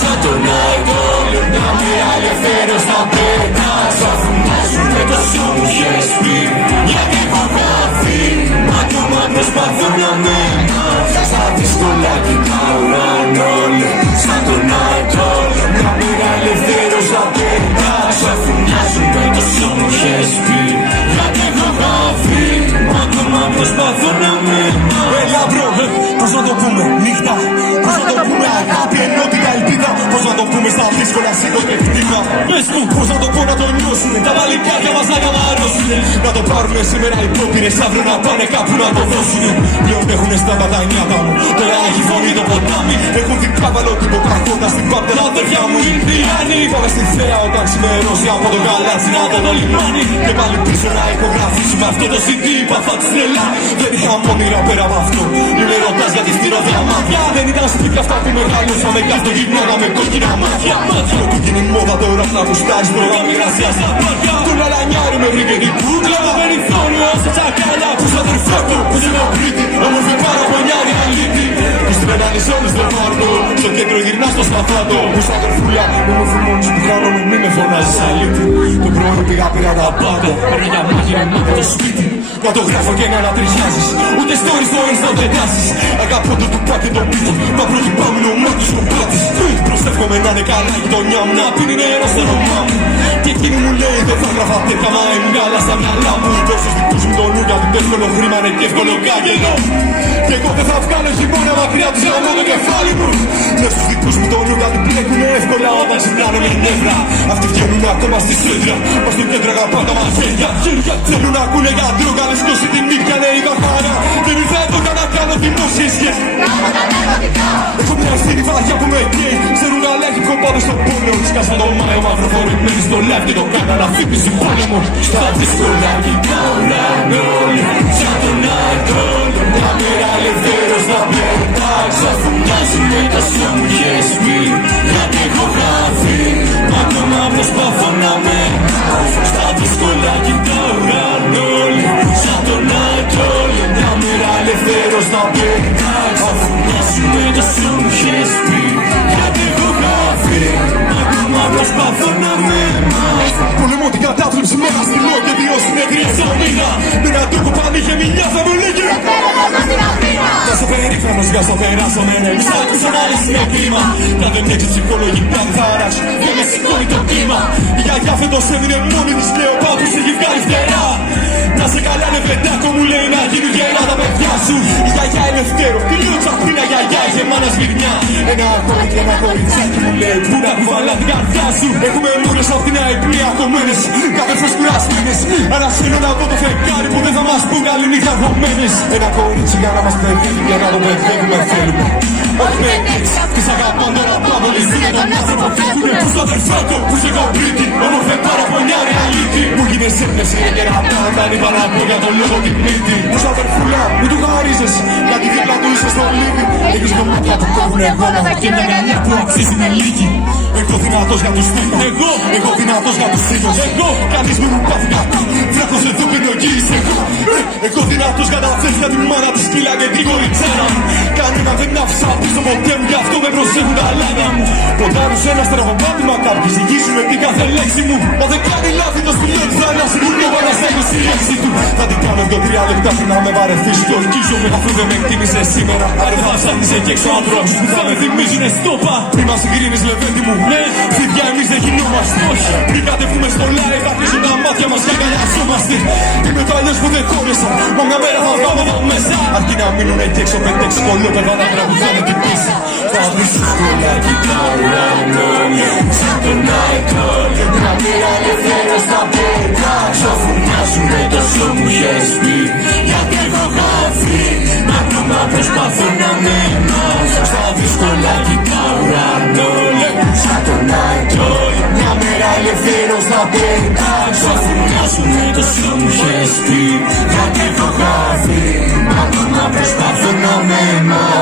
σαν τον Άιτολο. Μια μοίρα ελευθέρως θα πετάξω, αφού μοιάζουν με το σου μου είχες πει. Γιατί έχω χαθεί, μα ακόμα προσπαθώ να με μάθω. Στα δύσκολα κοιτάω όλοι, σαν τον Άιτολο. Μια μοίρα ελευθέρως θα πετάξω, αφού μοιάζουν με το σου μου είχες πει. Γιατί έχω χαθεί, μα ακόμα προσπαθώ να με μάθω. Έλα μπρο, πώς να το πούμε, νύχτα. Πώς να το πούμε, αγάπη, ενότητα, ελπίδα. Πώς να το πούμε στα δύσκολα συγκοτευτικά. Πες μου, πώς να το πω να το νιώσουνε. Τα βαλικάρια μας να καμαρώσουνε. Να το πάρουνε σήμερα οι πόπινες, αύριο να πάνε κάπου να το δώσουνε. Πλέον έχουνε στάμπα τα νιάτα μου, τώρα έχει φωνή το ποτάμι. Έχουν δει κάβαλο τύπο καρχόντα στην πάπτα. Τα αδέρφια μου Ινδιάνοι. Πάμε στη θέα όταν ξημερώσει από το γαλάτσι να το λιμάνι. Και πάλι πίσω να ηχογραφήσουμε αυτό το CD. Παθά τη τρελά, δεν είχα όνειρα πέρα από αυτό. Μη με ρωτάς γιατί στείλω διαμάτια. Δεν ήταν σπίτια αυτά που μεγαλώσαμε κι αυτό γυρνάγαμε κόκκινα μάτια. Μάτια κόκκινη μόδα τώρα να γουστάρεις προγραμμιρασία στα μάτια. Του λαλανιάρι με βρήκε την κούκλα. Το περιθώριο σε τσακάλια του αδερφιά του που δεν απρίτει. Όμορφη παραπονιάρι αλήτη. Τους τρενάνεις όλους δεν πάρτω. Στο κέντρο γυρνάς στο σταφάτο. Που σαν αδερφούλια όμορφη μόνος του χρόνου μη με φωνάζεις αλήτη. Το πρωί πήγα πήρα τα πάντα. Παίρνω για μάχη με το σπίτι. Να το γράφω και να ανατριχιάζεις. Ούτε stories στο Insta δεν τάσεις. Αγαπώ το τουπάκι και το πίτι. Μα πρώτη πάμε είναι ο μάτος ο πλάτης. Προσεύχομαι να είναι καλά η γειτονιά μου. Να πίνει νερό στο όνομά μου. Και εκείνη μου λέει δεν θα γράφα τέτοια. Μα ήμουν άλλα στα μυαλά μου. Δώσω στους δικούς μου το νου γιατί το εύκολο χρήμα είναι και εύκολο κάγκελο. Και εγώ δεν θα βγάλω χειμώνα μακριά τους γραμμώ το κεφάλι μου. Λέω στους δικούς μου το νου γιατί πλέκουνε εύκολα όταν ξυπνάνε με νεύρα. Αυτοί βγαίνουν ακόμα στη σέντρα. Μας στο κέντρο αγαπάω τα μαχαίρια. Θέλουν να ακούνε για δρόγα. Λες τόση την νύχια λέει βαχάρα. Δεν ήρθα εδώ για να κάνω δημόσιες σχέσεις. Έχω μια ευθύνη βαριά που με καίει. Ξέρουν αλλά έχει κομπάδες στον πόνο. Σκάσα το μάιο μαυροφορημένη στο live και το κάνα να φύγει πόλεμο. Στα δύσκολα κοιτάω όλοι, σαν τον Άιτολο. Μια μέρα ελευθέρως να πετάξω, αφού μοιάζουν με τα σου μου είχες πει. Γιατί έχω χαθεί, μα ακόμα προσπαθώ να με μάθω. Στα δύσκολα κοιτάω όλοι, σαν τον Άιτολο. Μια μέρα ελευθέρως να πετάξω, αφού μοιάζουν με τα σου μου είχες πει. Γιατί έχω χαθεί, μα ακόμα προσπαθώ να με μάθω. Πολεμώ την κατάθλιψη με ένα στυλό και 2 συνεδρίες στο μήνα. Με έναν τρόπο πανείχε μιλιά θα μου λέγε τόσο περήφανος για στο περάσαμε. Μισά άκουσα να ρίξει με κλίμα. Να δεν έχει ψυχολογικά δεν θα αράξει. Δεν με σηκώνει το κλίμα. Η γιαγιά φέτος έμεινε μόνη της και ο πάπους έχει βγάλει φτερά. Να σε καλά είναι πεντάκο μου λέει να γίνουν γερά τα παιδιά σου. Η γιαγιά είναι φτέρο, τη λέω τσαπίνα γιαγιά είχε μάνα σμυρνιά. Ένα αγόρι και ένα κοριτσάκι μου λέει πού να κουβαλά την καρδιά σου. Έχουμε μούρες απ' την αϊπνία κομμένες, καδερφές κουρασμένες. Ανασύνω να δω το φεγγάρι που δεν θα μας πούν καλή νύχτα γομμένες. Ένα κορίτσι για να μας παιδεύει, για να το παιδεύουμε θέλουμε. Όχι με έτσι, τις αγαπάνε τώρα παυλιστούν τον άνθρωπο φεύγουνε. Που στο αδερφιά του, που σε κομπρίτη, όμορφε παραπονιάρι αλήτη. Μου γίνες έπνευση και να πάντα ανήπα να πω για τον λόγο την πλήτη. Που στο αδερφούλα, μου του χαρίζες, γιατί δίπλα του είσαι στο λίδι. Έχεις κομμάτια που κόβουνε γόνα και μια γυαλιά που αξίζει με λίγη. Εγώ δυνατός για τους φίλους, εγώ δυνατός για τους φίλους. Εγώ, κανείς μην μου πάθει κακό, βράχος εδώ πεντογγύης εγώ. Εγώ δυνατός για τα αδέρφια τη μάνα τη σκύλα και την κοριτσάρα μου. Κανένα δεν άφησα πίσω ποτέ μου, γι' αυτό με προσέχουν τα λάθη μου. Ποντάρω σε ένα στραβοπάτημα, κάποιοι ζυγίσουν με την κάθε λέξη μου. Μα δεν κάνει λάθη το σπηλιό του θάλασσι μου, και ο Παναστάκης στη λέξη του. Θα την κάνω 2-3 λεπτά πριν να με βαρεθείς. Το ορκίζομαι αφού δεν με εκτίμησες σήμερα. Άρα θα ψάχνεις εκεί έξω άνθρωπους που θα με θυμίζουνε στόπα. Πριν μας συγκρίνεις λεβέντη μου, ναι, φίδια εμείς δεν γινόμαστε. Πριν κατεβούμε στο live, αρχίζουν τα μάτια μας και αγκαλιαζόμαστε. Είμαι το αλλιώς που δεν χώρισα, μα μια μέρα θα βγάλω εδώ μέσα. Αρκεί να μείνουν εκεί έξω 5-6 κολλόπεδα να τραγουδάνε την πίσα. Θα βρεις όλα κοιτάω όλοι, σαν τον Άιτολο. Μια μέρα ελευθέρως θα πετάξω, αφού μοιάζουν με το σου μου είχες πει. Γιατί έχω χαθεί, μα ακόμα προσπαθώ να με μάθω. Στα δύσκολα κοιτάω όλοι, σαν τον Άιτολο. Μια μέρα ελευθέρως θα πετάξω, αφού μοιάζουν με το σου μου είχες πει. Γιατί έχω χαθεί, μα ακόμα προσπαθώ να με μάθω.